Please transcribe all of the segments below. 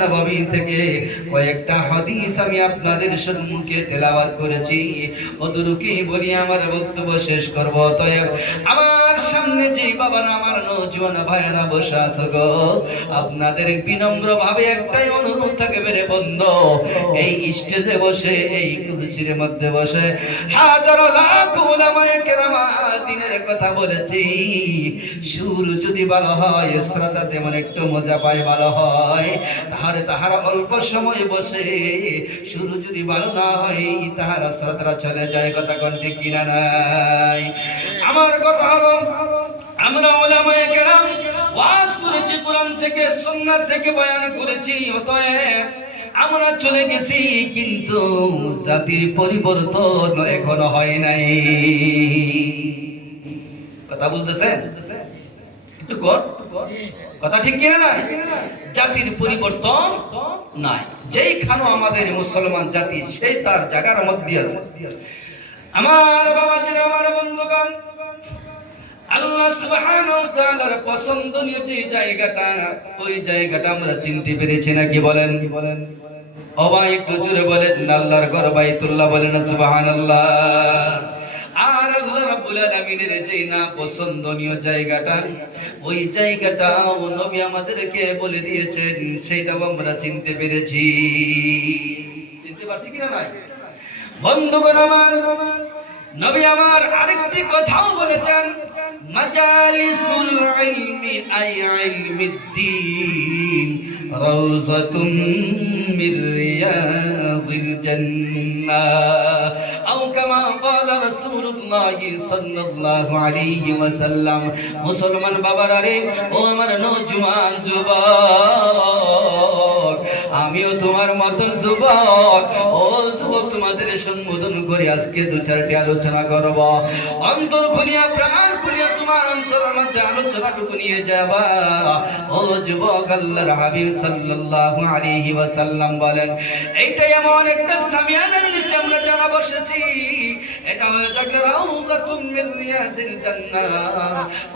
নববী থেকে কয়েকটা হাদিস আমি আপনাদের সম্মুখে তেলাওয়াত করেছি। অতটুকুই বলি আমার বক্তব্য শেষ করব। অতএব আমার সামনে যে বাবারা আমার নওজোয়ান ভাইয়েরা বসে আছে গো, আপনাদের বিনম্র ভাবে একটাই অনুরোধ থাকবে রে বন্ধু, এই স্টেজে বসে এই কুলসির মধ্যে বসে হাজারো লাখ উলামায়ে কেরাম দ্বীনের কথা বলেছি। সুর যদি ভালো হয়, শ্রোতা তেমন একটু মজা পায়, ভালো হয়, তাহলে তাহারা অল্প সময় বসে, সুর যদি ভালো না হয় তাহারা শ্রোতারা চলে যায়। কথা কোন ঠিক কিনা নাই? আমার কথা হলো, আমরা উলামায়ে কেরাম ওয়াজ করেছি, কোরআন থেকে সুন্নাত থেকে বয়ান করেছি। অতএব আমরা চলে গেছি, কিন্তু জাতির পরিবর্তন এখনো হয় নাই। কথা বুঝতেছেন? একটু কথা ঠিক কিনা না? জাতির পরিবর্তন নাই। যেইখানে আমাদের মুসলমান জাতি, সেই তার জায়গার মধ্যে আছে। আমার বাবাজিরা, আমার বন্ধুগণ, আল্লাহ সুবহানাহু ওয়া তাআলার পছন্দনীয় যে জায়গাটা, ওই জায়গাটা আমরা চিনতে পেরেছি নাকি বলেন? সবাই একটু জোরে বলেন আল্লাহর ঘর বাইতুল্লাহ, বলেন সুবহানাল্লাহ। আর আল্লাহ রাব্বুল আলামিনের যে না পছন্দনীয় জায়গাটা, ওই জায়গাটাও নবী আমাদেরকে বলে দিয়েছেন, সেইটাও আমরা চিনতে পেরেছি। চিনতে পারছি কিনা ভাই? বন্ধুগণ আমার, নবী আমার আরেকটি কথাও বলেছেন, মাজালিসুল ইলমি আই ইলমিদ্দিন রাউযাতুম মির রিয়াযিল জান্নাহ, আও কামা ক্বালা রাসূলুল্লাহ সাল্লাল্লাহু আলাইহি ওয়াসাল্লাম। মুসলমান বাবারা রে, ও আমার নওজোয়ান যুবক, আমিও তোমার মতো যুবক। ও যুবক, তোমাদের সম্বোধন করে আজকে দু চারটি আলোচনা করব। অন্তর খুলিয়া, প্রাণ খুলিয়া তোমার অন্তরের মধ্যে আলোচনাটুকু নিয়ে যাবা। ও যুবক, আল্লাহর হাবিব সাল্লাল্লাহু আলাইহি ওয়াসাল্লাম বলেন, এইটা এমন একটা সামিয়ানার নিচে আমরা যারা বসেছি, এটা হয়ে থাকলো রাউযাতুম মিন রিয়াযিল জান্নাহ,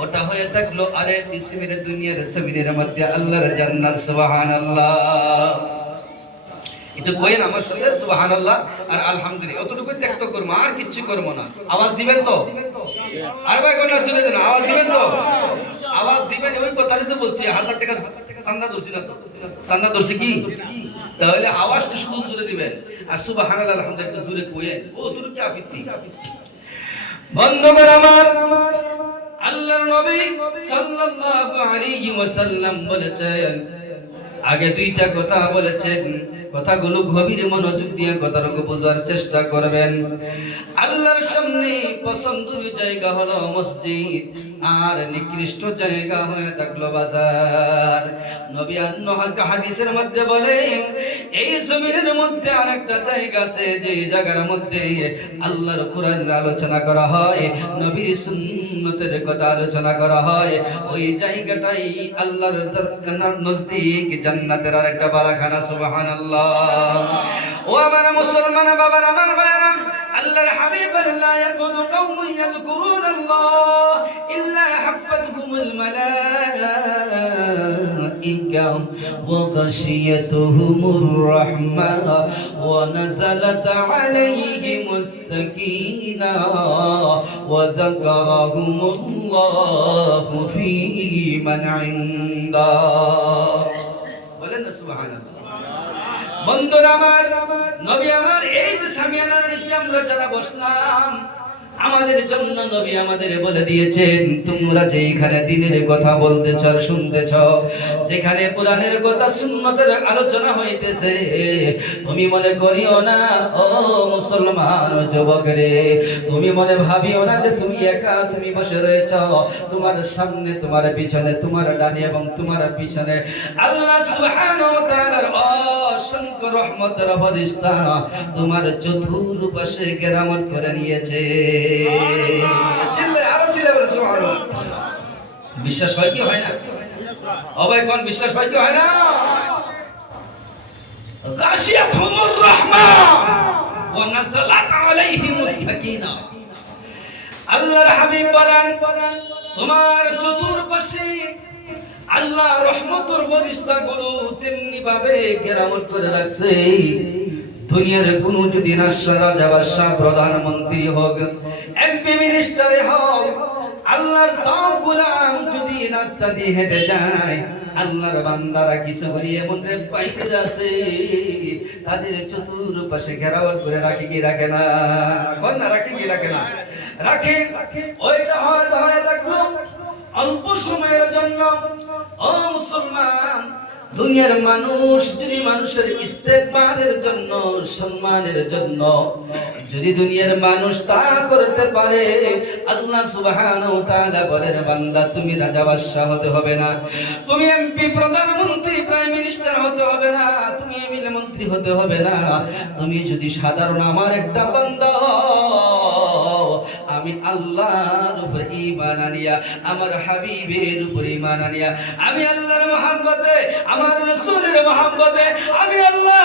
ওটা হয়ে থাকলো আরে ইসমির দুনিয়ার জমিনের মধ্যে আল্লাহর জান্নাত। সুবহানাল্লাহ। একটু কইেন আমার সাথে সুবহানাল্লাহ আর আলহামদুলিল্লাহ। অতটুকু ত্যাগ করবো, আর কিচ্ছু করবো না। আওয়াজ দিবেন তো? আর ভাই কোন শুনে দেন, আওয়াজ দিবেন তো? আওয়াজ দিবেন। ওই কথাই তো বলছি, 1000 টাকা চাঁদা দোষী না তো? চাঁদা দোষী কি? তাহলে আওয়াজটা শুধু জুড়ে দিবেন, আর সুবহানাল্লাহ আলহামদুলিল্লাহ জুড়ে কইেন। ও তোর কি আপত্তি? বন্ধুগণ আমার, আল্লাহর নবী সাল্লাল্লাহু আলাইহি ওয়াসাল্লাম বলেছেন, আগে দুইটা কথা বলেছেন, কথাগুলো গভীর মনোযোগ দিয়ে কথাগুলো বোঝার চেষ্টা করবেন। আল্লাহর সামনে পছন্দের জায়গা হলো মসজিদ, আর নিকৃষ্ট জায়গা হয়ে থাকলো বাজার। নবী অন্য হাদিসের মধ্যে বলেন, এই জমিনের মধ্যে আরেকটা জায়গা আছে, যে জায়গার মধ্যে আল্লাহর কোরআনের আলোচনা করা হয়, নবীর সুন্নতের কথা আলোচনা করা হয়, ওই জায়গাটাই আল্লাহর নজদিক জান্নাতের আরেকটা বারাখানা। সুবহানাল্লাহ। ও আমার মুসলমান বাবার, আমার ভাইরা, আল্লাহর হাবিব লা ইয়াকুনু কওমুন ইয়াযকুরুনাল্লাহ ইল্লা হাফাতহুমুল মালায়েকা ওয়া গাশিয়াতুহুমুর রাহমাহ ওয়া নাযালাত আলাইহিমুস সাকিনাহ ওয়া যাকারাহুমুল্লাহু ফী মান ইনদাহ। বলেন না সুবহানাল্লাহ। বন্ধুরা আমার, নবী আমার এই যে সামিয়ানার নিচে আমরা যারা বসলাম, আমাদের জন্য নবী আমাদের বলে দিয়েছেন, তোমরা যেখানে দ্বীনের কথা বলতেছ, শুনতেছ, যেখানে কোরআনের কথা সুন্নতের আলোচনা হইতেছে, তুমি মনে করিও না ও মুসলমান যুবক রে, তুমি মনে ভাবিও না যে তুমি একা তুমি বসে রয়েছ। তোমার সামনে, তোমার পিছনে, তোমার ডানে এবং তোমার পিছনে আল্লাহ সুবহানাহু ওয়া তাআলার অসংখ্য রহমতের ফেরেশতা তোমার চতুর্পাশে কেরামত করে নিয়েছে। বিশ্বাস হয় কি হয় না? অবাই কোন বিশ্বাস হয় কি হয় না? গাশিয়াতুহুমুর রাহমা ওয়া নাযালাত আলাইহিমুস সাকিনাহ। আল্লাহর হাবিব বলেন, তোমার চতুর্পাশে আল্লাহ রহমতের ফেরেশতাগুলো তেমনি ভাবে কেরামত করে রাখছে। দুনিয়ার কোন যদি রাজা বাদশাহ প্রধানমন্ত্রী হোক, এমপি মিনিস্টারে হোক, আল্লাহর তাও গোলাম যদি রাস্তা দিয়ে হেঁটে যায়, আল্লাহর বান্দারা কিছু বলি এমন রে পাইতে আছে, তাদের চতুর্পাশে ঘেরাওয়াট করে রাখে কি রাখে না? কোন না রাখে কি রাখে না? রাখে। ওইটা হয়তো হয়ে থাকলো অল্প সময়ের জন্য। ও মুসলমান, দুনিয়ার মানুষ যদি মানুষের ইস্তেকবালের জন্য, সম্মানের জন্য যদি দুনিয়ার মানুষ তা করতে পারে, আল্লাহ সুবহানাহু ওয়া তাআলা বলেন, বান্দা তুমি রাজা বাদশাহ হতে হবে না, তুমি এমপি প্রধানমন্ত্রী প্রাইম মিনিস্টার হতে হবে না, তুমি এমএলএ মন্ত্রী হতে হবে না, তুমি যদি সাধারণ আমার একটা বান্দা হও, আমি আল্লাহর উপর ঈমান আনিয়া, আমার হাবিবের উপর ঈমান আনিয়া, আমি আল্লাহর মহব্বতে, আমার রাসূলের মহব্বতে, আমি আল্লাহ